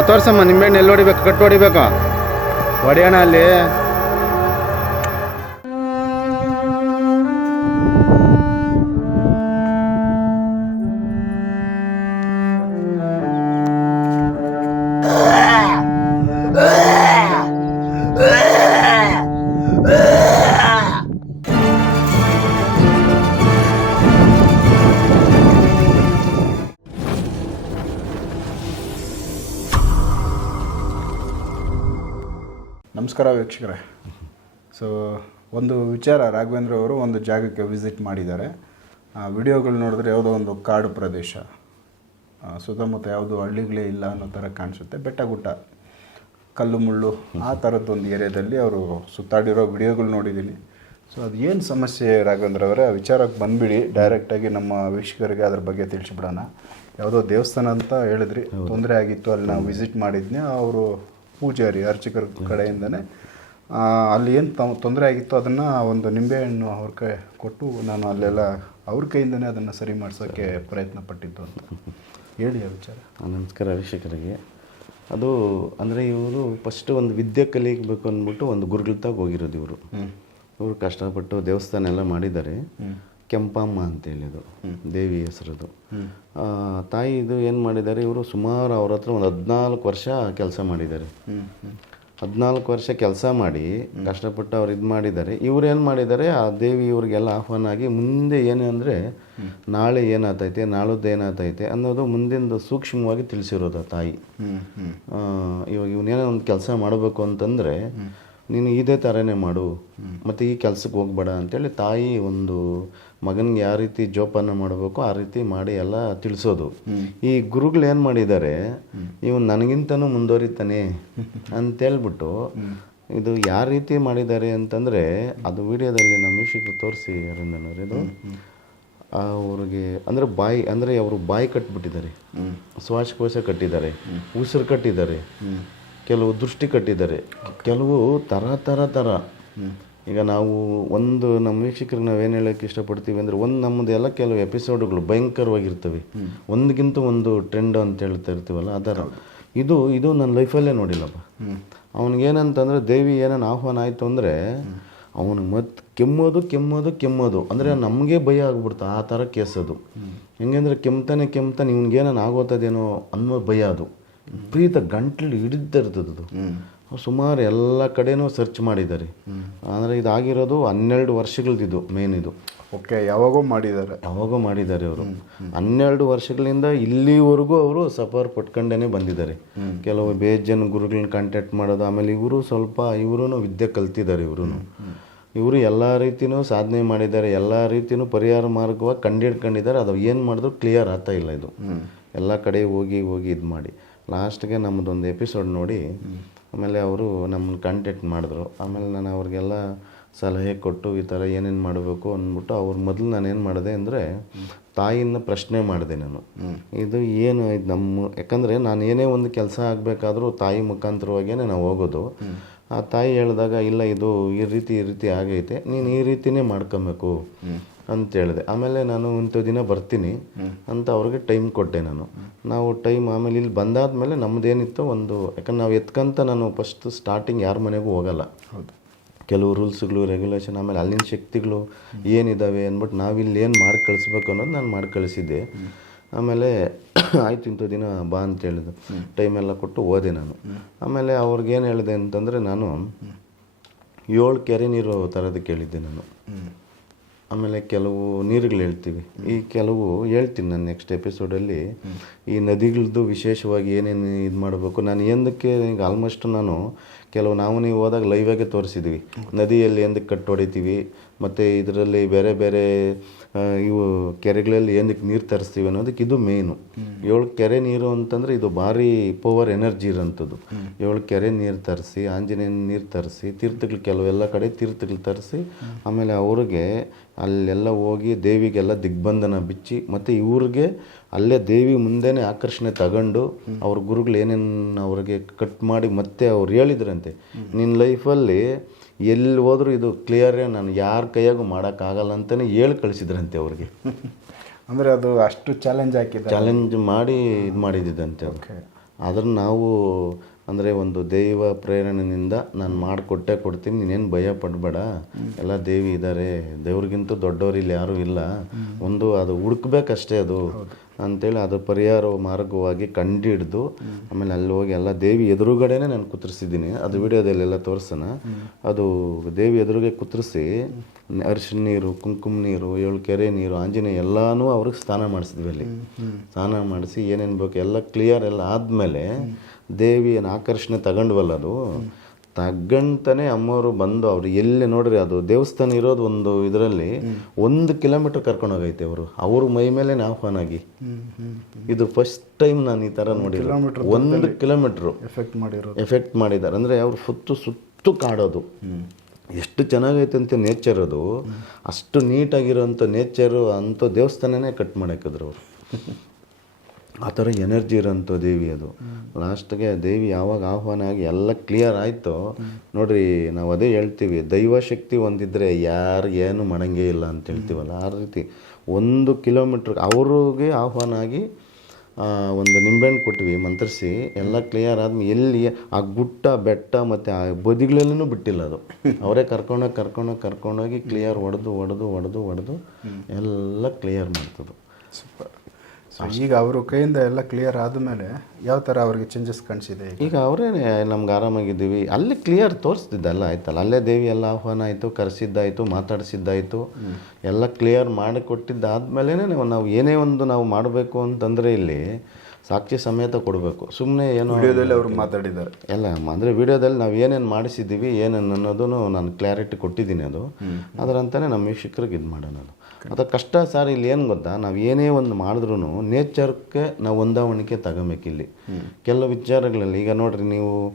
ಆ ತೋರ್ಸಮ್ಮ ನಿಂಬೆಹಣ್ಣು ಎಲ್ಲಿ ಹೊಡಿಬೇಕು ಕಟ್ಟು ಹೊಡಿಬೇಕು? ಹೊಡೆಯೋಣ ಅಲ್ಲಿ. ನಮಸ್ಕಾರ ವೀಕ್ಷಕರೇ. ಸೊ ಒಂದು ವಿಚಾರ ರಾಘವೇಂದ್ರ ಅವರು ಒಂದು ಜಾಗಕ್ಕೆ ವಿಸಿಟ್ ಮಾಡಿದ್ದಾರೆ. ಆ ವಿಡಿಯೋಗಳು ನೋಡಿದ್ರೆ ಯಾವುದೋ ಒಂದು ಕಾಡು ಪ್ರದೇಶ. ಸುತ್ತಮುತ್ತ ಯಾವುದೋ ಹಳ್ಳಿಗಳೇ ಇಲ್ಲ ಅನ್ನೋ ಥರ ಕಾಣಿಸುತ್ತೆ. ಬೆಟ್ಟ ಗುಟ್ಟ ಕಲ್ಲು ಮುಳ್ಳು ಆ ಥರದ್ದೊಂದು ಏರಿಯಾದಲ್ಲಿ ಅವರು ಸುತ್ತಾಡಿರೋ ವಿಡಿಯೋಗಳು ನೋಡಿದ್ದೀನಿ. ಸೊ ಅದು ಏನು ಸಮಸ್ಯೆ ರಾಘವೇಂದ್ರ ಅವರೇ? ಆ ವಿಚಾರಕ್ಕೆ ಬಂದುಬಿಡಿ. ಡೈರೆಕ್ಟಾಗಿ ನಮ್ಮ ವೀಕ್ಷಕರಿಗೆ ಅದ್ರ ಬಗ್ಗೆ ತಿಳಿಸ್ಬಿಡೋಣ. ಯಾವುದೋ ದೇವಸ್ಥಾನ ಅಂತ ಹೇಳಿದ್ರಿ. ತೊಂದರೆ ಆಗಿತ್ತು ಅಲ್ಲಿ ನಾವು ವಿಸಿಟ್ ಮಾಡಿದ್ನೇ ಅವರು ಪೂಜಾರಿ ಅರ್ಚಕರ ಕಡೆಯಿಂದನೇ. ಅಲ್ಲಿ ಏನು ತೊಂದರೆ ಆಗಿತ್ತು ಅದನ್ನು ಒಂದು ನಿಂಬೆಹಣ್ಣು ಅವ್ರ ಕೈ ಕೊಟ್ಟು ನಾನು ಅಲ್ಲೆಲ್ಲ ಅವ್ರ ಕೈಯಿಂದನೇ ಅದನ್ನು ಸರಿ ಮಾಡಿಸೋಕ್ಕೆ ಪ್ರಯತ್ನ ಪಟ್ಟಿದ್ದು ಅಂತ. ಹೇಳಿ ಆ ವಿಚಾರ. ನಮಸ್ಕಾರ ಅಭಿಷೇಕರಿಗೆ ಅದು ಅಂದರೆ ಇವರು ಫಸ್ಟ್ ಒಂದು ವಿದ್ಯೆ ಕಲಿಯಬೇಕು ಅಂದ್ಬಿಟ್ಟು ಒಂದು ಗುರುಗಳತಾಗ ಹೋಗಿರೋದು ಇವರು. ಇವರು ಕಷ್ಟಪಟ್ಟು ದೇವಸ್ಥಾನ ಎಲ್ಲ ಮಾಡಿದ್ದಾರೆ. ಕೆಂಪಮ್ಮ ಅಂತೇಳಿ ಹೇಳಿದ್ರು ದೇವಿ ಹೆಸರದು. ತಾಯಿ ಇದು ಏನು ಮಾಡಿದ್ದಾರೆ ಇವರು ಸುಮಾರು ಅವ್ರ ಹತ್ರ ಒಂದು ಹದಿನಾಲ್ಕು ವರ್ಷ ಕೆಲಸ ಮಾಡಿದ್ದಾರೆ. ಹದಿನಾಲ್ಕು ವರ್ಷ ಕೆಲಸ ಮಾಡಿ ಕಷ್ಟಪಟ್ಟು ಅವ್ರು ಇದು ಮಾಡಿದ್ದಾರೆ. ಇವ್ರು ಏನು ಮಾಡಿದ್ದಾರೆ ಆ ದೇವಿ ಇವ್ರಿಗೆಲ್ಲ ಆಹ್ವಾನ ಆಗಿ ಮುಂದೆ ಏನು ಅಂದರೆ ನಾಳೆ ಏನಾತೈತೆ ನಾಳದ್ದು ಏನಾಗ್ತೈತೆ ಅನ್ನೋದು ಮುಂದಿಂದು ಸೂಕ್ಷ್ಮವಾಗಿ ತಿಳಿಸಿರೋದು ಆ ತಾಯಿ. ಇವಾಗ ಇವನೇನೋ ಒಂದು ಕೆಲಸ ಮಾಡಬೇಕು ಅಂತಂದರೆ ನೀನು ಇದೇ ಥರನೇ ಮಾಡು. ಮತ್ತು ಈ ಕೆಲಸಕ್ಕೆ ಹೋಗ್ಬೇಡ ಅಂತೇಳಿ ತಾಯಿ ಒಂದು ಮಗನಿಗೆ ಯಾವ ರೀತಿ ಜೋಪಾನ ಮಾಡಬೇಕು ಆ ರೀತಿ ಮಾಡಿ ಎಲ್ಲ ತಿಳಿಸೋದು. ಈ ಗುರುಗಳು ಏನು ಮಾಡಿದ್ದಾರೆ ಇವನು ನನಗಿಂತನೂ ಮುಂದುವರಿತಾನೆ ಅಂತೇಳ್ಬಿಟ್ಟು ಇದು ಯಾವ ರೀತಿ ಮಾಡಿದ್ದಾರೆ ಅಂತಂದರೆ ಅದು ವಿಡಿಯೋದಲ್ಲಿ ನಮ್ಮ ವೀಕ್ಷಕರು ತೋರಿಸಿ ಅರಿಂದನವ್ರು ಇದು. ಅವ್ರಿಗೆ ಅಂದರೆ ಬಾಯಿ ಅಂದರೆ ಅವರು ಬಾಯಿ ಕಟ್ಬಿಟ್ಟಿದ್ದಾರೆ. ಶ್ವಾಸಕೋಶ ಕಟ್ಟಿದ್ದಾರೆ. ಉಸಿರು ಕಟ್ಟಿದ್ದಾರೆ. ಕೆಲವು ದೃಷ್ಟಿ ಕಟ್ಟಿದ್ದಾರೆ. ಕೆಲವು ಥರ ಥರ ಥರ ಈಗ ನಾವು ಒಂದು ನಮ್ಮ ವೀಕ್ಷಕರಿಗೆ ಏನು ಹೇಳೋಕ್ಕೆ ಇಷ್ಟಪಡ್ತೀವಿ ಅಂದರೆ ಒಂದು ನಮ್ಮದು ಎಲ್ಲ ಕೆಲವು ಎಪಿಸೋಡ್ಗಳು ಭಯಂಕರವಾಗಿರ್ತವೆ. ಒಂದಕ್ಕಿಂತ ಒಂದು ಟ್ರೆಂಡ್ ಅಂತ ಹೇಳ್ತಾ ಇರ್ತೀವಲ್ಲ ಆ ಥರ ಇದು ಇದು ನನ್ನ ಲೈಫಲ್ಲೇ ನೋಡಿಲ್ಲಪ್ಪ. ಅವನಿಗೇನಂತಂದರೆ ದೇವಿ ಏನೇನು ಆಹ್ವಾನ ಆಯಿತು ಅಂದರೆ ಅವನು ಮತ್ತೆ ಕೆಮ್ಮೋದು ಕೆಮ್ಮೋದು ಕೆಮ್ಮೋದು. ಅಂದರೆ ನಮಗೆ ಭಯ ಆಗ್ಬಿಡ್ತು ಆ ಥರ ಕೇಸದು. ಅದು ಅಂದರೆ ಕೆಮ್ತಾನೆ ಕೆಮ್ತಾನೆ ಇವ್ನಿಗೇನೋ ಆಗೋತದೇನೋ ಅನ್ನೋ ಭಯ ಅದು. ಪ್ರೀತ ಗಂಟ್ಲು ಹಿಡಿದಿರ್ತದದು ಸುಮಾರು ಎಲ್ಲ ಕಡೆನೂ ಸರ್ಚ್ ಮಾಡಿದ್ದಾರೆ. ಅಂದರೆ ಇದಾಗಿರೋದು ಹನ್ನೆರಡು ವರ್ಷಗಳದ್ದು ಮೇನ್ ಇದು. ಓಕೆ ಯಾವಾಗೋ ಮಾಡಿದ್ದಾರೆ. ಯಾವಾಗೋ ಮಾಡಿದ್ದಾರೆ ಅವರು. ಹನ್ನೆರಡು ವರ್ಷಗಳಿಂದ ಇಲ್ಲಿವರೆಗೂ ಅವರು ಸಫರ್ ಪಟ್ಕೊಂಡೇ ಬಂದಿದ್ದಾರೆ. ಕೆಲವು ಬೇಜನ್ ಗುರುಗಳನ್ನ ಕಾಂಟ್ಯಾಕ್ಟ್ ಮಾಡೋದು ಆಮೇಲೆ ಇವರು ಸ್ವಲ್ಪ ಇವರು ವಿದ್ಯೆ ಕಲ್ತಿದ್ದಾರೆ ಇವರು ಇವರು ಎಲ್ಲ ರೀತಿಯೂ ಸಾಧನೆ ಮಾಡಿದ್ದಾರೆ ಎಲ್ಲ ರೀತಿಯೂ ಪರಿಹಾರ ಮಾರ್ಗವಾಗಿ ಕಂಡಿಡ್ಕೊಂಡಿದ್ದಾರೆ. ಅದು ಏನು ಮಾಡಿದ್ರು ಕ್ಲಿಯರ್ ಆಗ್ತಾ ಇಲ್ಲ ಇದು. ಎಲ್ಲ ಕಡೆ ಹೋಗಿ ಹೋಗಿ ಇದು ಮಾಡಿ ಲಾಸ್ಟ್ಗೆ ನಮ್ಮದೊಂದು ಎಪಿಸೋಡ್ ನೋಡಿ. ಆಮೇಲೆ ಅವರು ನಮ್ಮನ್ನು ಕಾಂಟ್ಯಾಕ್ಟ್ ಮಾಡಿದ್ರು. ಆಮೇಲೆ ನಾನು ಅವ್ರಿಗೆಲ್ಲ ಸಲಹೆ ಕೊಟ್ಟು ಈ ಥರ ಏನೇನು ಮಾಡಬೇಕು ಅಂದ್ಬಿಟ್ಟು ಅವ್ರ ಮೊದಲು ನಾನು ಏನು ಮಾಡಿದೆ ಅಂದರೆ ತಾಯಿನ ಪ್ರಶ್ನೆ ಮಾಡಿದೆ ನಾನು. ಇದು ಏನು ಇದು ನಮ್ಮ, ಯಾಕಂದರೆ ನಾನು ಏನೇ ಒಂದು ಕೆಲಸ ಆಗಬೇಕಾದ್ರೂ ತಾಯಿ ಮುಖಾಂತರವಾಗಿಯೇ ನಾನು ಹೋಗೋದು. ಆ ತಾಯಿ ಹೇಳಿದಾಗ, ಇಲ್ಲ, ಇದು ಈ ರೀತಿ ಈ ರೀತಿ ಆಗೈತೆ. ನೀನು ಈ ರೀತಿನೇ ಮಾಡ್ಕೊಬೇಕು. ಅಂತ ಹೇಳಿದೆ. ಆಮೇಲೆ ನಾನು ಇಂಥ ದಿನ ಬರ್ತೀನಿ ಅಂತ ಅವ್ರಿಗೆ ಟೈಮ್ ಕೊಟ್ಟೆ ನಾನು. ನಾವು ಟೈಮ್ ಆಮೇಲೆ ಇಲ್ಲಿ ಬಂದಾದ ಮೇಲೆ ನಮ್ಮದೇನಿತ್ತು ಒಂದು ಯಾಕಂದ್ರೆ ನಾವು ಎತ್ಕಂತ ನಾನು ಫಸ್ಟ್ ಸ್ಟಾರ್ಟಿಂಗ್ ಯಾರ ಮನೆಗೂ ಹೋಗಲ್ಲ. ಕೆಲವು ರೂಲ್ಸ್ಗಳು ರೆಗ್ಯುಲೇಷನ್ ಆಮೇಲೆ ಅಲ್ಲಿನ ಶಕ್ತಿಗಳು ಏನಿದ್ದಾವೆ ಅಂದ್ಬಿಟ್ಟು ನಾವಿಲ್ಲಿ ಏನು ಮಾಡಿ ಕಳಿಸ್ಬೇಕು ಅನ್ನೋದು ನಾನು ಮಾಡಿ ಕಳಿಸಿದ್ದೆ. ಆಮೇಲೆ ಆಯ್ತು ಇಂಥ ದಿನ ಬಾ ಅಂತ ಹೇಳಿದ್ರು. ಟೈಮ್ ಎಲ್ಲ ಕೊಟ್ಟು ಹೋದೆ ನಾನು. ಆಮೇಲೆ ಅವ್ರಿಗೇನು ಹೇಳಿದೆ ಅಂತಂದರೆ ನಾನು ಏಳು ಕೆರೆ ನೀರು ತರೋದಕ್ಕೆ ಹೇಳಿದ್ದೆ ನಾನು. ಆಮೇಲೆ ಕೆಲವು ನೀರುಗಳು ಹೇಳ್ತೀವಿ. ಈ ಕೆಲವು ಹೇಳ್ತೀನಿ ನಾನು ನೆಕ್ಸ್ಟ್ ಎಪಿಸೋಡಲ್ಲಿ ಈ ನದಿಗಳದ್ದು ವಿಶೇಷವಾಗಿ ಏನೇನು ಇದು ಮಾಡಬೇಕು ನಾನು ಎಂದಕ್ಕೆ ಈಗ ಆಲ್ಮೋಸ್ಟ್ ನಾನು ಕೆಲವು ನಾವು ನೀವು ಹೋದಾಗ ಲೈವಾಗೆ ತೋರಿಸಿದ್ವಿ. ನದಿಯಲ್ಲಿ ಎಂದಕ್ಕೆ ಕಟ್ಟು ಹೊಡಿತೀವಿ ಮತ್ತು ಇದರಲ್ಲಿ ಬೇರೆ ಬೇರೆ ಇವು ಕೆರೆಗಳಲ್ಲಿ ಏನಕ್ಕೆ ನೀರು ತರಿಸ್ತೀವಿ ಅನ್ನೋದಕ್ಕೆ ಇದು ಮೇಯ್ನು ಏಳು ಕೆರೆ ನೀರು ಅಂತಂದರೆ ಇದು ಭಾರಿ ಪವರ್ ಎನರ್ಜಿ ಇರೋಂಥದ್ದು. ಏಳು ಕೆರೆ ನೀರು ತರಿಸಿ ಆಂಜನೇಯನ ನೀರು ತರಿಸಿ ತೀರ್ಥಗಳು ಕೆಲವೆಲ್ಲ ಕಡೆ ತೀರ್ಥಗಳು ತರಿಸಿ ಆಮೇಲೆ ಅವ್ರಿಗೆ ಅಲ್ಲೆಲ್ಲ ಹೋಗಿ ದೇವಿಗೆಲ್ಲ ದಿಗ್ಬಂಧನ ಬಿಚ್ಚಿ ಮತ್ತು ಇವ್ರಿಗೆ ಅಲ್ಲೇ ದೇವಿ ಮುಂದೆನೇ ಆಕರ್ಷಣೆ ತಗೊಂಡು ಅವ್ರ ಗುರುಗಳು ಏನೇನು ಅವ್ರಿಗೆ ಕಟ್ ಮಾಡಿ ಮತ್ತೆ ಅವ್ರು ಹೇಳಿದ್ರಂತೆ. ನಿನ್ನ ಲೈಫಲ್ಲಿ ಎಲ್ಲಿ ಹೋದರೂ ಇದು ಕ್ಲಿಯರೇ ನಾನು ಯಾರ ಕೈಯಾಗೂ ಮಾಡೋಕ್ಕಾಗಲ್ಲ ಅಂತಲೇ ಹೇಳಿ ಕಳಿಸಿದ್ರಂತೆ ಅವ್ರಿಗೆ. ಅಂದರೆ ಅದು ಅಷ್ಟು ಚಾಲೆಂಜ್ ಹಾಕಿದ್ದಾರೆ. ಚಾಲೆಂಜ್ ಮಾಡಿ ಇದು ಮಾಡಿದ್ದಂತೆ ಅವ್ರಿಗೆ ಓಕೆ ಅದನ್ನು ನಾವು ಅಂದರೆ ಒಂದು ದೈವ ಪ್ರೇರಣೆಯಿಂದ ನಾನು ಮಾಡಿಕೊಟ್ಟೆ ಕೊಡ್ತೀನಿ ನೀನೇನು ಭಯ ಪಡಬೇಡ. ಎಲ್ಲ ದೇವಿ ಇದ್ದಾರೆ ದೇವ್ರಿಗಿಂತ ದೊಡ್ಡವ್ರು ಇಲ್ಲಿ ಯಾರೂ ಇಲ್ಲ. ಒಂದು ಅದು ಹುಡುಕ್ಬೇಕಷ್ಟೇ ಅದು. ಅಂತೇಳಿ ಅದು ಪರಿಹಾರ ಮಾರ್ಗವಾಗಿ ಕಂಡಿಡ್ದು ಆಮೇಲೆ ಅಲ್ಲಿ ಹೋಗಿ ಎಲ್ಲ ದೇವಿ ಎದುರುಗಡೆನೇ ನಾನು ಕುತ್ರಿಸಿದ್ದೀನಿ. ಅದು ವಿಡಿಯೋದಲ್ಲೆಲ್ಲ ತೋರಿಸೋಣ. ಅದು ದೇವಿ ಎದುರುಗೆ ಕುತ್ರಿಸಿ ಅರಿಶಿನ ನೀರು ಕುಂಕುಮ ನೀರು ಏಳು ಕೆರೆ ನೀರು ಆಂಜನೇಯ ಎಲ್ಲನೂ ಅವ್ರಿಗೆ ಸ್ನಾನ ಮಾಡಿಸಿದ್ವಿ ಅಲ್ಲಿ. ಸ್ನಾನ ಮಾಡಿಸಿ ಏನೇನು ಬೇಕು ಎಲ್ಲ ಕ್ಲಿಯರ್ ಎಲ್ಲ ಆದಮೇಲೆ ದೇವಿಯನ್ನು ಆಕರ್ಷಣೆ ತಗೊಂಡ್ವಲ್ಲ ಅದು? ತಗಂತಾನೆ ಅಮ್ಮವರು ಬಂದು ಅವ್ರು ಎಲ್ಲಿ ನೋಡ್ರಿ ಅದು ದೇವಸ್ಥಾನ ಇರೋದು ಒಂದು ಇದರಲ್ಲಿ ಒಂದು ಕಿಲೋಮೀಟರ್ ಕರ್ಕೊಂಡು ಹೋಗೈತೆ ಅವರು. ಅವ್ರ ಮೈ ಮೇಲೆ ಆಹ್ವಾನ ಆಗಿ. ಇದು ಫಸ್ಟ್ ಟೈಮ್ ನಾನು ಈ ಥರ ನೋಡಿ ಒಂದು ಕಿಲೋಮೀಟ್ರು ಎಫೆಕ್ಟ್ ಮಾಡಿರೋ ಎಫೆಕ್ಟ್ ಮಾಡಿದ್ದಾರೆ. ಅಂದರೆ ಅವ್ರು ಸುತ್ತು ಸುತ್ತು ಕಾಡೋದು. ಎಷ್ಟು ಚೆನ್ನಾಗೈತೆ ಅಂತ ನೇಚರ್ ಅದು. ಅಷ್ಟು ನೀಟಾಗಿರೋಂಥ ನೇಚರು ಅಂಥ ದೇವಸ್ಥಾನನೇ ಕಟ್ ಮಾಡಾಕಿದ್ರು ಅವರು. ಆ ಥರ ಎನರ್ಜಿ ಇರೋಂಥ ದೇವಿ ಅದು. ಲಾಸ್ಟ್ಗೆ ದೇವಿ ಯಾವಾಗ ಆಹ್ವಾನ ಆಗಿ ಎಲ್ಲ ಕ್ಲಿಯರ್ ಆಯಿತು, ನೋಡ್ರಿ ನಾವು ಅದೇ ಹೇಳ್ತೀವಿ, ದೈವ ಶಕ್ತಿ ಒಂದಿದ್ರೆ ಯಾರು ಏನು ಮಣಂಗೇ ಇಲ್ಲ ಅಂತ ಹೇಳ್ತೀವಲ್ಲ, ಆ ರೀತಿ ಒಂದು ಕಿಲೋಮೀಟ್ರ್ ಅವ್ರಿಗೆ ಆಹ್ವಾನ ಆಗಿ ಒಂದು ನಿಂಬೆಹಣ್ಣು ಕೊಟ್ವಿ, ಮಂತ್ರಿಸಿ, ಎಲ್ಲ ಕ್ಲಿಯರ್ ಆದ್ಮೇಲೆ ಎಲ್ಲಿ ಆ ಗುಟ್ಟ, ಬೆಟ್ಟ ಮತ್ತು ಆ ಬದಿಗಳಲ್ಲೂ ಬಿಟ್ಟಿಲ್ಲ ಅದು. ಅವರೇ ಕರ್ಕೊಂಡೋಗಿ ಕರ್ಕೊಂಡೋಗಿ ಕರ್ಕೊಂಡೋಗಿ ಕ್ಲಿಯರ್ ಹೊಡೆದು ಹೊಡೆದು ಹೊಡೆದು ಹೊಡೆದು, ಎಲ್ಲ ಕ್ಲಿಯರ್ ಮಾಡ್ತದೆ. ಸೂಪರ್. ಸೊ ಈಗ ಅವರು ಕೈಯಿಂದ ಎಲ್ಲ ಕ್ಲಿಯರ್ ಆದಮೇಲೆ ಯಾವ ಥರ ಅವ್ರಿಗೆ ಚೇಂಜಸ್ ಕಾಣಿಸಿದೆ ಈಗ? ಅವರೇನೆ ನಮ್ಗೆ ಆರಾಮಾಗಿದ್ದೀವಿ. ಅಲ್ಲಿ ಕ್ಲಿಯರ್ ತೋರಿಸ್ತಿದ್ದಲ್ಲ ಆಯ್ತಲ್ಲ? ಅಲ್ಲೇ ದೇವಿ ಎಲ್ಲ ಆಹ್ವಾನ ಆಯಿತು ಕರೆಸಿದ್ದಾಯಿತು ಮಾತಾಡಿಸಿದ್ದಾಯಿತು. ಎಲ್ಲ ಕ್ಲಿಯರ್ ಮಾಡಿ ಕೊಟ್ಟಿದ್ದಾದ್ಮೇಲೆ ನಾವು ನಾವು ಏನೇ ಒಂದು ನಾವು ಮಾಡಬೇಕು ಅಂತಂದರೆ ಇಲ್ಲಿ ಸಾಕ್ಷಿ ಸಮೇತ ಕೊಡಬೇಕು. ಸುಮ್ಮನೆ ಏನು ವಿಡಿಯೋದಲ್ಲಿ ಅವರು ಮಾತಾಡಿದ್ದಾರೆ. ಎಲ್ಲ ಅಂದರೆ ವಿಡಿಯೋದಲ್ಲಿ ನಾವು ಏನೇನು ಮಾಡಿಸಿದ್ದೀವಿ ಏನೇನು ಅನ್ನೋದನ್ನು ನಾನು ಕ್ಲಾರಿಟಿ ಕೊಟ್ಟಿದ್ದೀನಿ ಅದು. ಅದರಂತಾನೆ ನಮ್ಮ ವೀಕ್ಷಕರಿಗೆ ಇದು ಮಾಡೋಣ ಅದು ಕಷ್ಟ ಸರ್ ಇಲ್ಲಿ ಏನು ಗೊತ್ತಾ? ನಾವು ಏನೇ ಒಂದು ಮಾಡಿದ್ರೂ ನೇಚರ್ಗೆ ನಾವು ಹೊಂದಾವಣಿಕೆ ತಗೋಬೇಕಿಲ್ಲಿ. ಕೆಲವು ವಿಚಾರಗಳಲ್ಲಿ ಈಗ ನೋಡ್ರಿ ನೀವು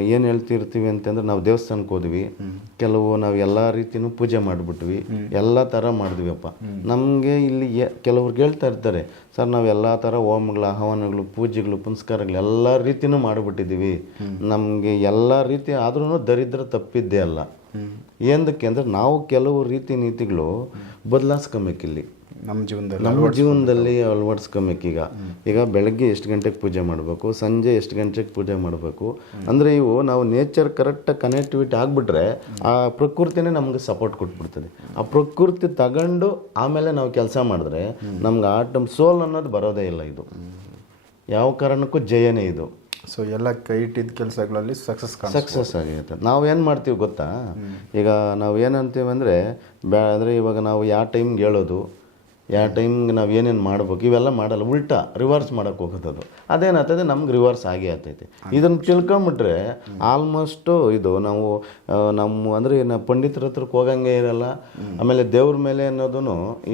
ಏನು ಹೇಳ್ತಿರ್ತೀವಿ ಅಂತಂದ್ರೆ ನಾವು ದೇವಸ್ಥಾನಕ್ಕೆ ಹೋದ್ವಿ. ಕೆಲವು ನಾವು ಎಲ್ಲ ರೀತಿಯೂ ಪೂಜೆ ಮಾಡಿಬಿಟ್ವಿ. ಎಲ್ಲ ಥರ ಮಾಡಿದ್ವಿಯಪ್ಪ. ನಮಗೆ ಇಲ್ಲಿ ಎ- ಕೆಲವ್ರಿಗೆ ಹೇಳ್ತಾ ಇರ್ತಾರೆ ಸರ್ ನಾವು ಎಲ್ಲ ಥರ ಹೋಮಗಳು ಆಹ್ವಾನಗಳು ಪೂಜೆಗಳು ಪುನಸ್ಕಾರಗಳು ಎಲ್ಲ ರೀತಿಯೂ ಮಾಡಿಬಿಟ್ಟಿದ್ದೀವಿ ನಮಗೆ ಎಲ್ಲ ರೀತಿ ಆದ್ರೂ ದರಿದ್ರ ತಪ್ಪಿದ್ದೇ ಅಲ್ಲ. ಏನಕ್ಕೆ ಅಂದರೆ ನಾವು ಕೆಲವು ರೀತಿ ನೀತಿಗಳು ಬದಲಾಯಿಸ್ಕೊಬೇಕಿಲ್ಲಿ ನಮ್ಮ ಜೀವನದಲ್ಲಿ ನಮ್ಮ ಜೀವನದಲ್ಲಿ ಅಳವಡಿಸ್ಕೊಬೇಕೀಗ ಈಗ. ಈಗ ಬೆಳಗ್ಗೆ ಎಷ್ಟು ಗಂಟೆಗೆ ಪೂಜೆ ಮಾಡಬೇಕು ಸಂಜೆ ಎಷ್ಟು ಗಂಟೆಗೆ ಪೂಜೆ ಮಾಡಬೇಕು. ಅಂದರೆ ಇವು ನಾವು ನೇಚರ್ ಕರೆಕ್ಟಾಗಿ ಕನೆಕ್ಟಿವಿಟಿ ಆಗಿಬಿಟ್ರೆ ಆ ಪ್ರಕೃತಿನೇ ನಮ್ಗೆ ಸಪೋರ್ಟ್ ಕೊಟ್ಬಿಡ್ತದೆ. ಆ ಪ್ರಕೃತಿ ತಗೊಂಡು ಆಮೇಲೆ ನಾವು ಕೆಲಸ ಮಾಡಿದ್ರೆ ನಮ್ಗೆ ಆಟಮ್ ಸೋಲ್ ಅನ್ನೋದು ಬರೋದೇ ಇಲ್ಲ ಇದು. ಯಾವ ಕಾರಣಕ್ಕೂ ಜಯನೇ ಇದು. ಸೊ ಎಲ್ಲ ಕೈ ಇಟ್ಟಿದ್ದ ಕೆಲಸಗಳಲ್ಲಿ ಸಕ್ಸಸ್ ಸಕ್ಸಸ್ ಆಗಿರುತ್ತೆ. ನಾವು ಏನು ಮಾಡ್ತೀವಿ ಗೊತ್ತಾ? ಈಗ ನಾವು ಏನಂತೀವಿ ಅಂದರೆ, ಬ್ಯಾ ಅಂದರೆ ಇವಾಗ ನಾವು ಯಾವ ಟೈಮ್ಗೆ ಹೇಳೋದು ಯಾವ ಟೈಮ್ಗೆ ನಾವು ಏನೇನು ಮಾಡ್ಬೇಕು, ಇವೆಲ್ಲ ಮಾಡಲ್ಲ, ಉಲ್ಟಾ ರಿವರ್ಸ್ ಮಾಡೋಕೆ ಹೋಗೋದದು ಅದು. ಅದೇನಾಗ್ತದೆ, ನಮ್ಗೆ ರಿವರ್ಸ್ ಆಗೇ ಆಗ್ತೈತೆ. ಇದನ್ನು ತಿಳ್ಕೊಂಬಿಟ್ರೆ ಆಲ್ಮೋಸ್ಟು ಇದು ನಾವು ನಮ್ಮ ಅಂದರೆ ಏನು ಪಂಡಿತರ ಹತ್ರಕ್ಕೆ ಹೋಗಂಗೆ ಇರಲ್ಲ. ಆಮೇಲೆ ದೇವ್ರ ಮೇಲೆ ಅನ್ನೋದು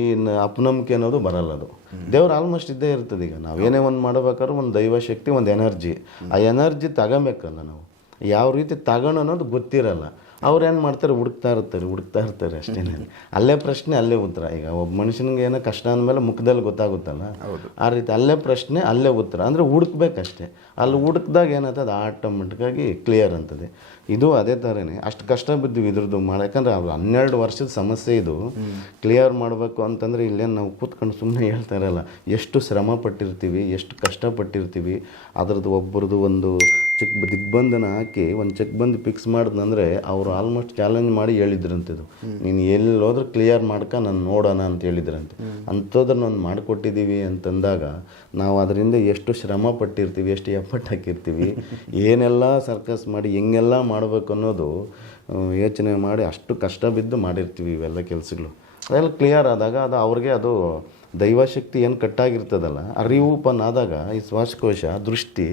ಈ ಅಪನಂಬಿಕೆ ಅನ್ನೋದು ಬರಲ್ಲ ಅದು. ದೇವ್ರು ಆಲ್ಮೋಸ್ಟ್ ಇದ್ದೇ ಇರ್ತದೆ ಈಗ. ನಾವು ಏನೇ ಒಂದು ಮಾಡ್ಬೇಕಾದ್ರೆ ಒಂದು ದೈವ ಶಕ್ತಿ, ಒಂದು ಎನರ್ಜಿ. ಆ ಎನರ್ಜಿ ತಗೊಬೇಕಲ್ಲ ನಾವು. ಯಾವ ರೀತಿ ತಗೋಣ ಅನ್ನೋದು ಗೊತ್ತಿರಲ್ಲ. ಅವ್ರು ಏನು ಮಾಡ್ತಾರೆ? ಹುಡುಕ್ತಾ ಇರ್ತಾರೆ ಹುಡುಕ್ತಾ ಇರ್ತಾರೆ ಅಷ್ಟೇ ಅಲ್ಲೇ ಪ್ರಶ್ನೆ ಅಲ್ಲೇ ಉತ್ತರ. ಈಗ ಒಬ್ಬ ಮನುಷ್ಯನಿಗೆ ಏನೋ ಕಷ್ಟ ಅಂದಮೇಲೆ ಮುಖದಲ್ಲಿ ಗೊತ್ತಾಗುತ್ತಲ್ಲ? ಆ ರೀತಿ ಅಲ್ಲೇ ಪ್ರಶ್ನೆ ಅಲ್ಲೇ ಉತ್ತರ. ಅಂದರೆ ಹುಡುಕ್ಬೇಕಷ್ಟೇ. ಅಲ್ಲಿ ಹುಡುಕ್ದಾಗ ಏನಾಗ್ತದೆ? ಆಟೋಮೆಟಿಕ್ಕಾಗಿ ಕ್ಲಿಯರ್ ಅಂತದೆ. ಇದು ಅದೇ ಥರನೇ ಅಷ್ಟು ಕಷ್ಟ ಬಿದ್ದೀವಿ ಇದ್ರದ್ದು ಮಾಡಿ ಯಾಕಂದರೆ ಹನ್ನೆರಡು ವರ್ಷದ ಸಮಸ್ಯೆ ಇದು. ಕ್ಲಿಯರ್ ಮಾಡಬೇಕು ಅಂತಂದರೆ ಇಲ್ಲೇನು ನಾವು ಕೂತ್ಕೊಂಡು ಸುಮ್ಮನೆ ಹೇಳ್ತಾ ಇರಲ್ಲ. ಎಷ್ಟು ಶ್ರಮ ಪಟ್ಟಿರ್ತೀವಿ, ಎಷ್ಟು ಕಷ್ಟಪಟ್ಟಿರ್ತೀವಿ ಅದ್ರದ್ದು ಒಬ್ಬರದು ಒಂದು ಚಿಕ್ ದಿಗ್ಬಂಧನ ಹಾಕಿ, ಒಂದು ಚೆಕ್ ಬಂದು ಫಿಕ್ಸ್ ಮಾಡಿದ್ನಂದ್ರೆ ಅವರು ಆಲ್ಮೋಸ್ಟ್ ಚಾಲೆಂಜ್ ಮಾಡಿ ಹೇಳಿದ್ರಂತಿದು ನೀನು ಎಲ್ಲಿ ಹೋದ್ರೆ ಕ್ಲಿಯರ್ ಮಾಡ್ಕ, ನಾನು ನೋಡೋಣ ಅಂತ ಹೇಳಿದ್ರಂತೆ. ಅಂಥದ್ದನ್ನು ಒಂದು ಮಾಡಿಕೊಟ್ಟಿದ್ದೀವಿ ಅಂತಂದಾಗ ನಾವು ಅದರಿಂದ ಎಷ್ಟು ಶ್ರಮ ಪಟ್ಟಿರ್ತೀವಿ, ಎಷ್ಟು ಎಫರ್ಟ್ ಹಾಕಿರ್ತೀವಿ, ಏನೆಲ್ಲ ಸರ್ಕಸ್ ಮಾಡಿ, ಹೆಂಗೆಲ್ಲ ಮಾಡಬೇಕು ಅನ್ನೋದು ಯೋಚನೆ ಮಾಡಿ ಅಷ್ಟು ಕಷ್ಟ ಬಿದ್ದು ಮಾಡಿರ್ತೀವಿ ಇವೆಲ್ಲ ಕೆಲಸಗಳು. ಅದೆಲ್ಲ ಕ್ಲಿಯರ್ ಆದಾಗ ಅದು ಅವ್ರಿಗೆ ಅದು ದೈವಶಕ್ತಿ ಏನು ಕಟ್ಟಾಗಿರ್ತದಲ್ಲ ಆ ರೀಓಪನ್ ಆದಾಗ ಈ ಶ್ವಾಸಕೋಶ ದೃಷ್ಟಿ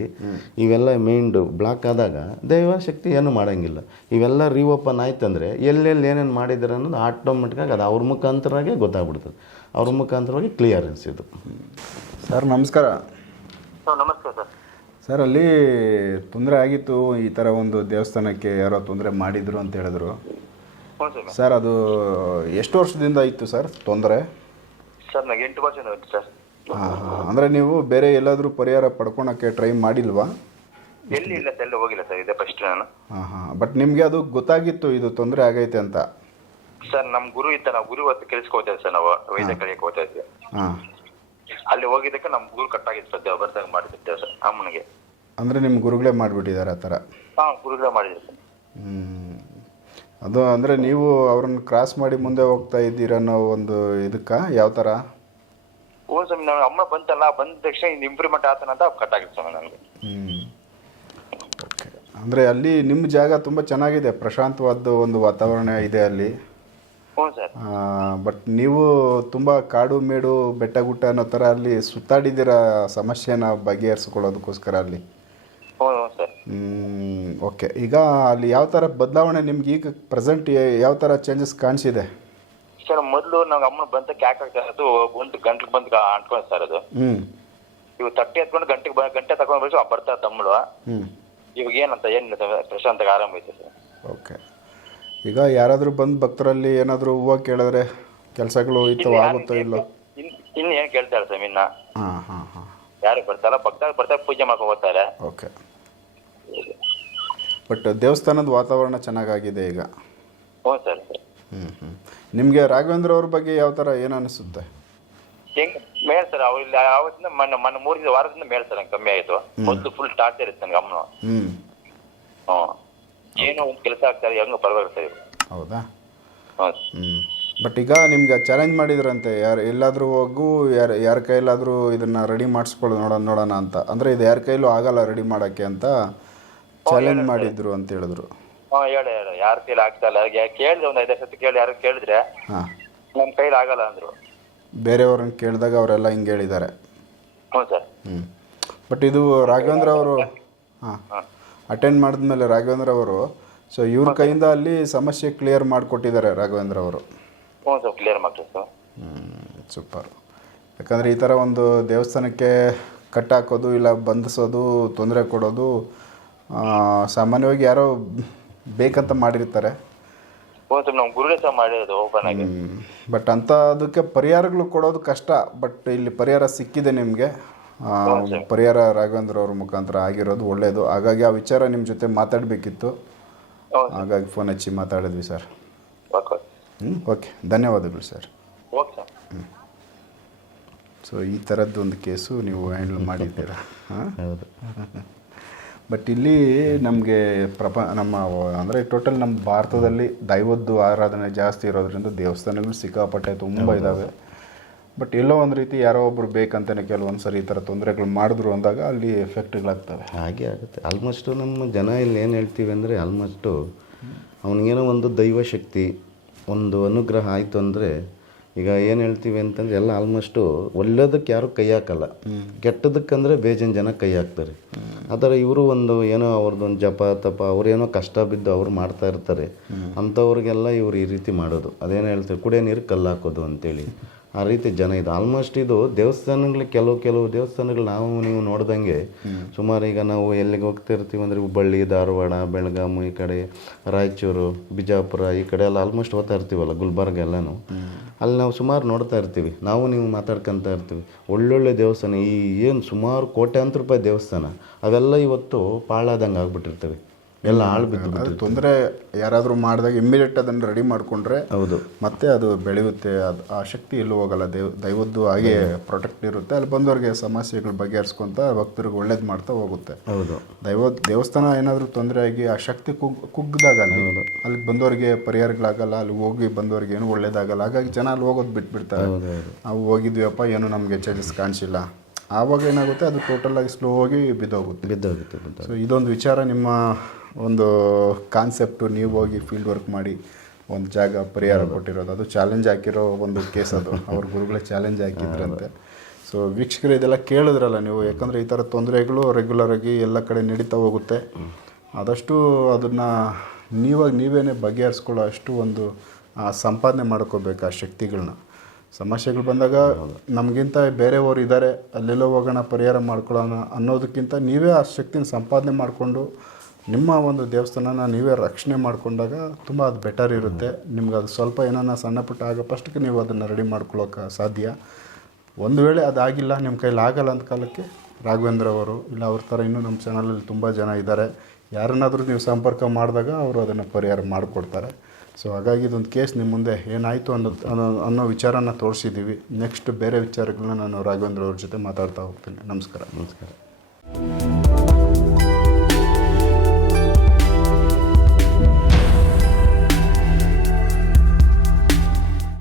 ಇವೆಲ್ಲ ಮೈಂಡು ಬ್ಲಾಕ್ ಆದಾಗ ದೈವಶಕ್ತಿ ಏನು ಮಾಡೋಂಗಿಲ್ಲ. ಇವೆಲ್ಲ ರೀಓಪನ್ ಆಯ್ತಂದರೆ ಎಲ್ಲೆಲ್ಲಿ ಏನೇನು ಮಾಡಿದ್ದಾರೆ ಅನ್ನೋದು ಆಟೋಮೆಟಿಕ್ಕಾಗಿ ಅದು ಅವ್ರ ಮುಖಾಂತರಾಗೆ ಗೊತ್ತಾಗ್ಬಿಡ್ತದೆ. ಅವ್ರ ಮುಖಾಂತರವಾಗಿ ಕ್ಲಿಯರೆನ್ಸ್ ಇದು. ಸರ್ ನಮಸ್ಕಾರ. ಸರ್ ನಮಸ್ತೆ ಸರ್. ಸರ್ ಅಲ್ಲಿ ತೊಂದರೆ ಆಗಿತ್ತು. ಈ ಥರ ಒಂದು ದೇವಸ್ಥಾನಕ್ಕೆ ಯಾರೋ ತೊಂದರೆ ಮಾಡಿದ್ರು ಅಂತ ಹೇಳಿದ್ರು. ಸರ್. ಅದು ಎಷ್ಟು ವರ್ಷದಿಂದ ಇತ್ತು ಸರ್ ತೊಂದರೆ? ಸರ್ ನನಗೆ ಎಂಟು ವರ್ಷ ಆಯ್ತು ಸರ್. ಹಾಂ ಅಂದರೆ ನೀವು ಬೇರೆ ಎಲ್ಲಾದರೂ ಪರಿಹಾರ ಪಡ್ಕೊಳಕ್ಕೆ ಟ್ರೈ ಮಾಡಿಲ್ವಾ? ಎಲ್ಲಿ ಇಲ್ಲ ಸರ್ ಎಲ್ಲ ಹೋಗಿಲ್ಲ ಸರ್ ಇದೆ ಫಸ್ಟ್ ನಾನು. ಹಾಂ ಹಾಂ. ಬಟ್ ನಿಮಗೆ ಅದು ಗೊತ್ತಾಗಿತ್ತು ಇದು ತೊಂದರೆ ಆಗೈತೆ ಅಂತ. ಸರ್ ನಮ್ಮ ಗುರು ಇತ್ತ ನಾವು ಗುರು ಹೊತ್ತು ಕೆಲ್ಸಕ್ಕೆ ಹೋಗ್ತಾ ಸರ್ ನಾವು ವೈದ್ಯ ಕಲಿಯಕ್ಕೆ ಹೋಗ್ತಾ ಇದ್ವಿ. ಹಾಂ. ಅಲ್ಲಿ ಹೋಗಿದ್ದಕ್ಕೆ ನಮ್ಮ ಗುರು ಕಟ್ಟಾಗಿತ್ತು ಸರ್ ದೇವ ಬರ್ದಾಗ ಮಾಡಿದ್ದೆ ಸರ್ ಅಮ್ಮನಿಗೆ. ಅಂದರೆ ನಿಮ್ಮ ಗುರುಗಳೇ ಮಾಡಿಬಿಟ್ಟಿದ್ದಾರೆ ಆ ಥರ? ಹಾಂ ಗುರುಗಳೇ ಮಾಡಿದ್ರು ಸರ್ ಹ್ಮ್. ಅದು ಅಂದರೆ ನೀವು ಅವ್ರನ್ನ ಕ್ರಾಸ್ ಮಾಡಿ ಮುಂದೆ ಹೋಗ್ತಾ ಇದ್ದೀರ ಅನ್ನೋ ಒಂದು ಇದಕ್ಕೆ? ಯಾವ ಥರ? ಓ ಸ್ವಾಮಿ ಅಮ್ಮ ಬಂತಲ್ಲ ಬಂದ ತಕ್ಷಣ ಇನ್ನು ಇಂಪ್ರೂವ್ಮೆಂಟ್ ಆತನಂತ ಕಟ್ಟಾಗಿತ್ತು ಸ್ವಾಮಿ ನನಗೆ. ಹ್ಞೂ ಓಕೆ. ಅಂದರೆ ಅಲ್ಲಿ ನಿಮ್ಮ ಜಾಗ ತುಂಬ ಚೆನ್ನಾಗಿದೆ ಪ್ರಶಾಂತವಾದ ಒಂದು ವಾತಾವರಣ ಇದೆ ಅಲ್ಲಿ. ಹ್ಞೂ ಸರ್ ಬಟ್ ನೀವು ತುಂಬ ಕಾಡು ಮೇಡು ಬೆಟ್ಟ ಗುಟ್ಟ ಅನ್ನೋ ಥರ ಅಲ್ಲಿ ಸುತ್ತಾಡಿದ್ದೀರ ಸಮಸ್ಯೆನ ಬಗೆಹರಿಸ್ಕೊಳ್ಳೋದಕ್ಕೋಸ್ಕರ ಅಲ್ಲಿ? ಹ್ಞೂ ಹ್ಞೂ ಸರ್ ಓಕೆ ಈಗ ಅಲ್ಲಿ ಯಾವ ಥರ ಬದಲಾವಣೆ ನಿಮ್ಗೆ ಈಗ ಪ್ರೆಸೆಂಟ್ ಯಾವ ಥರ ಚೇಂಜಸ್ ಕಾಣಿಸಿದೆ? ಸರ್ ಮೊದಲು ನಾವು ಅಮ್ಮನ ಬಂತ ಕ್ಯಾಕ್ ಆಗ್ತಾ ಇರೋದು ಒಂದು ಗಂಟ್ಲಿಗೆ ಬಂದು ಅಂಟ್ಕೊಂಡು ಸರ್ ಅದು. ಹ್ಞೂ ನೀವು ತಟ್ಟೆ ಎತ್ಕೊಂಡು ಗಂಟೆಗೆ ಬ ಗಂಟೆ ತಗೊಂಡು ಬರ್ತಾ ತಮ್ಮಳು. ಹ್ಞೂ ಇವಾಗ ಏನಂತ ಏನು ಪ್ರಶಾಂತಾಗ ಆರಾಮ ಐತೆ ಸರ್ ಓಕೆ ಈಗ ಯಾರಾದರೂ ಬಂದು ಭಕ್ತರಲ್ಲಿ ಏನಾದರೂ ಹೂವು ಕೇಳಿದ್ರೆ ಕೆಲಸಗಳು ಇತ್ತು ಆಗುತ್ತೋ ಇಲ್ಲೋ ಇನ್ ಇನ್ನು ಏನು ಕೇಳ್ತಾರೆ ಸ್ವಾಮಿ ಇನ್ನ? ಹಾಂ ಹಾಂ ಹಾಂ. ಯಾರು ಬರ್ತಾರ? ಭಕ್ತರು ಬರ್ತಾರೆ ಪೂಜೆ ಮಾಡ್ಕೊಂಡು ಹೋಗ್ತಾರೆ. ಓಕೆ. ಬಟ್ ದೇವಸ್ಥಾನದ ವಾತಾವರಣ ಚೆನ್ನಾಗಾಗಿದೆ ಈಗ. ಹ್ಞೂ ಸರ್. ಹ್ಞೂ ಹ್ಞೂ ನಿಮಗೆ ರಾಘವೇಂದ್ರ ಅವ್ರ ಬಗ್ಗೆ ಯಾವ ಥರ ಏನು ಅನಿಸುತ್ತೆ? ಹೆಂಗ್ ಮೇಲ್ ಸರ್ ಅವ್ರು ಇಲ್ಲಿ ಆವತ್ತಿಂದ ಮೊನ್ನೆ ಮೊನ್ನೆ ಮೂರಿಂದ ವಾರದಿಂದ ಮೇಲ್ ಸರ್ ನಂಗೆ ಕಮ್ಮಿ ಆಯಿತು. ಮೊದಲು ಫುಲ್ ಟಾರ್ಚರ್ ಇತ್ತು ನಂಗೆ ಅಮ್ಮನು. ಹ್ಞೂ ಹ್ಞೂ. ಏನೋ ಒಂದು ಕೆಲಸ ಆಗ್ತಾರೆ ಹೆಂಗ ಪರವಾಗಿಲ್ಲ ಸರ್. ಇವ್ರು ಹೌದಾ? ಹೌದು. ಹ್ಞೂ ಬಟ್ ಈಗ ನಿಮ್ಗೆ ಚಾಲೆಂಜ್ ಮಾಡಿದ್ರಂತೆ ಯಾರು ಎಲ್ಲಾದರೂ ಹೋಗು ಯಾರು ಯಾರ ಕೈಲಾದರೂ ಇದನ್ನು ರೆಡಿ ಮಾಡಿಸ್ಕೊಳ್ಳೋ ನೋಡೋಣ ನೋಡೋಣ ಅಂತ. ಅಂದರೆ ಇದು ಯಾರ ಕೈಲೂ ಆಗಲ್ಲ ರೆಡಿ ಮಾಡೋಕ್ಕೆ ಅಂತ ಚಾಲೆಂಜ್ ಮಾಡಿದ್ರು ಅಂತ ಹೇಳಿದ್ರು. ಹ್ಞೂ ಹೇಳಿ ಹೇಳಿ. ಯಾರ ಕೈಲಿ ಆಗ್ತಾ ಇಲ್ಲ. ಯಾ- ಕೇಳಿದೆ ಒಂದು ಐದು ಸತಿ ಕೇಳಿ ಯಾರು ಕೇಳಿದ್ರೆ ಹಾಂ. ನಮ್ಮ ಕೈಲಿ ಆಗಲ್ಲ ಅಂದ್ರು. ಬೇರೆಯವ್ರನ್ನ ಕೇಳಿದಾಗ ಅವರೆಲ್ಲ ಹಿಂಗೆ ಹೇಳಿದ್ದಾರೆ. ಹ್ಞೂ ಸರ್. ಹ್ಞೂ ಬಟ್ ಇದು ರಾಘವೇಂದ್ರ ಅವರು ಹಾಂ. ಹಾಂ. ಅಟೆಂಡ್ ಮಾಡಿದ್ಮೇಲೆ ರಾಘವೇಂದ್ರ ಅವರು ಸೊ ಇವ್ರ ಕೈಯಿಂದ ಅಲ್ಲಿ ಸಮಸ್ಯೆ ಕ್ಲಿಯರ್ ಮಾಡಿಕೊಟ್ಟಿದ್ದಾರೆ ರಾಘವೇಂದ್ರ ಅವರು. ಹ್ಞೂ ಸರ್ ಕ್ಲಿಯರ್ ಮಾಡ್ತೀವಿ ಸರ್. ಸೂಪರ್ ಯಾಕಂದರೆ ಈ ಥರ ಒಂದು ದೇವಸ್ಥಾನಕ್ಕೆ ಕಟ್ಟಾಕೋದು ಇಲ್ಲ ಬಂಧಿಸೋದು ತೊಂದರೆ ಕೊಡೋದು ಆ, ಸಾಮಾನ್ಯವಾಗಿ ಯಾರೋ ಬೇಕಂತ ಮಾಡಿರ್ತಾರೆ. ಹ್ಞೂ ಸರ್ ನಾವು ಗುರುಡೆ ಸಹ ಮಾಡಿರೋದು ಓಪನ್ ಆಗಿ. ಬಟ್ ಅಂಥ ಅದಕ್ಕೆ ಪರಿಹಾರಗಳು ಕೊಡೋದು ಕಷ್ಟ ಬಟ್ ಇಲ್ಲಿ ಪರಿಹಾರ ಸಿಕ್ಕಿದೆ ನಿಮಗೆ. ಪರಿಹಾರ ರಾಘವೇಂದ್ರ ಅವ್ರ ಮುಖಾಂತರ ಆಗಿರೋದು ಒಳ್ಳೆಯದು ಹಾಗಾಗಿ ಆ ವಿಚಾರ ನಿಮ್ಮ ಜೊತೆ ಮಾತಾಡಬೇಕಿತ್ತು. ಹಾಗಾಗಿ ಫೋನ್ ಹಚ್ಚಿ ಮಾತಾಡಿದ್ವಿ ಸರ್ ಓಕೆ ಹ್ಞೂ ಓಕೆ ಧನ್ಯವಾದಗಳು ಸರ್ ಓಕೆ ಸರ್ ಸೊ ಈ ಥರದ್ದು ಒಂದು ಕೇಸು ನೀವು ಹ್ಯಾಂಡಲ್ ಮಾಡಿದ್ದೀರಾ? ಹಾಂ? ಹೌದು. ಬಟ್ ಇಲ್ಲಿ ನಮಗೆ ಪ್ರಪ ನಮ್ಮ ಅಂದರೆ ಟೋಟಲ್ ನಮ್ಮ ಭಾರತದಲ್ಲಿ ದೈವದ್ದು ಆರಾಧನೆ ಜಾಸ್ತಿ ಇರೋದ್ರಿಂದ ದೇವಸ್ಥಾನಗಳು ಸಿಕ್ಕಾಪಟ್ಟೆ ತುಂಬ ಇದ್ದಾವೆ ಬಟ್ ಎಲ್ಲೋ ಒಂದು ರೀತಿ ಯಾರೋ ಒಬ್ರು ಬೇಕಂತಾನೆ ಕೆಲವೊಂದು ಸರಿ ಈ ಥರ ತೊಂದರೆಗಳು ಮಾಡಿದ್ರು ಅಂದಾಗ ಅಲ್ಲಿ ಎಫೆಕ್ಟ್ಗಳಾಗ್ತವೆ. ಹಾಗೆ ಆಗುತ್ತೆ. ಆಲ್ಮೋಸ್ಟು ನಮ್ಮ ಜನ ಇಲ್ಲಿ ಏನು ಹೇಳ್ತೀವಿ ಅಂದರೆ ಆಲ್ಮೋಸ್ಟು ಅವನಿಗೇನೋ ಒಂದು ದೈವ ಶಕ್ತಿ ಒಂದು ಅನುಗ್ರಹ ಆಯಿತು ಅಂದರೆ ಈಗ ಏನು ಹೇಳ್ತೀವಿ ಅಂತಂದರೆ ಎಲ್ಲ ಆಲ್ಮೋಸ್ಟು ಒಳ್ಳೆದಕ್ಕೆ ಯಾರು ಕೈ ಹಾಕಲ್ಲ. ಕೆಟ್ಟದಕ್ಕಂದರೆ ಬೇಜನ್ ಜನ ಕೈ ಹಾಕ್ತಾರೆ. ಆ ಥರ ಇವರು ಒಂದು ಏನೋ ಅವ್ರದ್ದೊಂದು ಜಪ ತಪ ಅವರೇನೋ ಕಷ್ಟ ಬಿದ್ದು ಅವ್ರು ಮಾಡ್ತಾ ಇರ್ತಾರೆ. ಅಂಥವ್ರಿಗೆಲ್ಲ ಇವ್ರು ಈ ರೀತಿ ಮಾಡೋದು. ಅದೇನು ಹೇಳ್ತಾರೆ ಕುಡಿಯೋ ನೀರು ಕಲ್ಲು ಹಾಕೋದು ಅಂತೇಳಿ. ಆ ರೀತಿ ಜನ ಇದು. ಆಲ್ಮೋಸ್ಟ್ ಇದು ದೇವಸ್ಥಾನಗಳು ಕೆಲವು ಕೆಲವು ದೇವಸ್ಥಾನಗಳು ನಾವು ನೀವು ನೋಡ್ದಂಗೆ ಸುಮಾರು ಈಗ ನಾವು ಎಲ್ಲಿಗೆ ಹೋಗ್ತಿರ್ತೀವಿ ಅಂದರೆ ಹುಬ್ಬಳ್ಳಿ ಧಾರವಾಡ ಬೆಳಗಾಮು ಈ ಕಡೆ ರಾಯಚೂರು ಬಿಜಾಪುರ ಈ ಕಡೆ ಎಲ್ಲ ಆಲ್ಮೋಸ್ಟ್ ಹೋಗ್ತಾ ಇರ್ತೀವಲ್ಲ ಗುಲ್ಬರ್ಗ ಎಲ್ಲನೂ. ಅಲ್ಲಿ ನಾವು ಸುಮಾರು ನೋಡ್ತಾ ಇರ್ತೀವಿ. ನಾವು ನೀವು ಮಾತಾಡ್ಕೊತ ಇರ್ತೀವಿ. ಒಳ್ಳೊಳ್ಳೆ ದೇವಸ್ಥಾನ ಈ ಏನು ಸುಮಾರು ಕೋಟ್ಯಾಂತರ ರೂಪಾಯಿ ದೇವಸ್ಥಾನ ಅವೆಲ್ಲ ಇವತ್ತು ಪಾಳಾದಂಗೆ ಆಗ್ಬಿಟ್ಟಿರ್ತವೆ. ಎಲ್ಲ ಹಾಳು ಬಿದ್ದು ಅದು ತೊಂದರೆ ಯಾರಾದರೂ ಮಾಡಿದಾಗ ಇಮ್ಮಿಡಿಯೇಟ್ ಅದನ್ನು ರೆಡಿ ಮಾಡಿಕೊಂಡ್ರೆ ಹೌದು. ಮತ್ತೆ ಅದು ಬೆಳೆಯುತ್ತೆ. ಅದು ಆ ಶಕ್ತಿ ಎಲ್ಲೂ ಹೋಗಲ್ಲ. ದೇವ್ ದೈವದ್ದು ಹಾಗೆ ಪ್ರೊಟೆಕ್ಟ್ ಇರುತ್ತೆ. ಅಲ್ಲಿ ಬಂದವರಿಗೆ ಸಮಸ್ಯೆಗಳು ಬಗೆಹರಿಸ್ಕೊಂತ ಭಕ್ತರಿಗೆ ಒಳ್ಳೇದು ಮಾಡ್ತಾ ಹೋಗುತ್ತೆ. ಹೌದು. ದೈವ ದೇವಸ್ಥಾನ ಏನಾದರೂ ತೊಂದರೆ ಆಗಿ ಆ ಶಕ್ತಿ ಕುಗ್ ಕುಗ್ಗಿದಾಗ ಅಲ್ಲಿ ಬಂದವರಿಗೆ ಪರಿಹಾರಗಳಾಗಲ್ಲ ಅಲ್ಲಿ ಹೋಗಿ ಬಂದವರಿಗೆ ಏನು ಒಳ್ಳೇದಾಗಲ್ಲ. ಹಾಗಾಗಿ ಜನ ಅಲ್ಲಿ ಹೋಗೋದು ಬಿಟ್ಬಿಡ್ತಾರೆ. ನಾವು ಹೋಗಿದ್ವಿಯಪ್ಪ ಏನು ನಮಗೆ ಚೇಂಜಸ್ ಕಾಣಿಸಿಲ್ಲ. ಆವಾಗ ಏನಾಗುತ್ತೆ ಅದು ಟೋಟಲ್ ಆಗಿ ಸ್ಲೋ ಆಗಿ ಬಿದ್ದೋಗುತ್ತೆ. ಬಿದ್ದೋಗುತ್ತೆ ಸೊ ಇದೊಂದು ವಿಚಾರ ನಿಮ್ಮ ಒಂದು ಕಾನ್ಸೆಪ್ಟು ನೀವು ಹೋಗಿ ಫೀಲ್ಡ್ ವರ್ಕ್ ಮಾಡಿ ಒಂದು ಜಾಗ ಪರಿಹಾರ ಕೊಟ್ಟಿರೋದು. ಅದು ಚಾಲೆಂಜ್ ಹಾಕಿರೋ ಒಂದು ಕೇಸ್ ಅದು. ಅವ್ರ ಗುರುಗಳೇ ಚಾಲೆಂಜ್ ಹಾಕಿದ್ರಂತೆ. ಸೊ ವೀಕ್ಷಕರು ಇದೆಲ್ಲ ಕೇಳಿದ್ರಲ್ಲ ನೀವು. ಯಾಕಂದರೆ ಈ ಥರ ತೊಂದರೆಗಳು ರೆಗ್ಯುಲರಾಗಿ ಎಲ್ಲ ಕಡೆ ನಡೀತಾ ಹೋಗುತ್ತೆ. ಆದಷ್ಟು ಅದನ್ನು ನೀವಾಗ ನೀವೇನೇ ಬಗೆಹರಿಸ್ಕೊಳ್ಳೋ ಅಷ್ಟು ಒಂದು ಸಂಪಾದನೆ ಮಾಡ್ಕೋಬೇಕು ಆ ಶಕ್ತಿಗಳನ್ನ ಸಮಸ್ಯೆಗಳು ಬಂದಾಗ ನಮಗಿಂತ ಬೇರೆಯವರು ಇದ್ದಾರೆ ಅಲ್ಲೆಲ್ಲೋ ಹೋಗೋಣ ಪರಿಹಾರ ಮಾಡ್ಕೊಳ್ಳೋಣ ಅನ್ನೋದಕ್ಕಿಂತ ನೀವೇ ಆ ಶಕ್ತಿನ ಸಂಪಾದನೆ ಮಾಡಿಕೊಂಡು ನಿಮ್ಮ ಒಂದು ದೇವಸ್ಥಾನನ ನೀವೇ ರಕ್ಷಣೆ ಮಾಡಿಕೊಂಡಾಗ ತುಂಬ ಅದು ಬೆಟರ್ ಇರುತ್ತೆ. ನಿಮ್ಗೆ ಅದು ಸ್ವಲ್ಪ ಏನಾನ ಸಣ್ಣ ಪುಟ್ಟ ಆಗೋ ಫಸ್ಟ್ಗೆ ನೀವು ಅದನ್ನು ರೆಡಿ ಮಾಡ್ಕೊಳ್ಳೋಕೆ ಸಾಧ್ಯ. ಒಂದು ವೇಳೆ ಅದಾಗಿಲ್ಲ ನಿಮ್ಮ ಕೈಲಿ ಆಗಲ್ಲ ಅಂತ ಕಾಲಕ್ಕೆ ರಾಘವೇಂದ್ರ ಅವರು ಇಲ್ಲ ಅವ್ರ ಥರ ಇನ್ನೂ ನಮ್ಮ ಚಾನಲಲ್ಲಿ ತುಂಬ ಜನ ಇದ್ದಾರೆ. ಯಾರನ್ನಾದರೂ ನೀವು ಸಂಪರ್ಕ ಮಾಡಿದಾಗ ಅವರು ಅದನ್ನು ಪರಿಹಾರ ಮಾಡಿಕೊಡ್ತಾರೆ. ಸೊ ಹಾಗಾಗಿ ಇದೊಂದು ಕೇಸ್ ನಿಮ್ಮ ಮುಂದೆ ಏನಾಯಿತು ಅನ್ನೋ ಅನ್ನೋ ಅನ್ನೋ ವಿಚಾರನ ತೋರಿಸಿದ್ದೀವಿ. ನೆಕ್ಸ್ಟ್ ಬೇರೆ ವಿಚಾರಗಳನ್ನ ನಾನು ರಾಘವೇಂದ್ರ ಅವ್ರ ಜೊತೆ ಮಾತಾಡ್ತಾ ಹೋಗ್ತೀನಿ. ನಮಸ್ಕಾರ. ನಮಸ್ಕಾರ.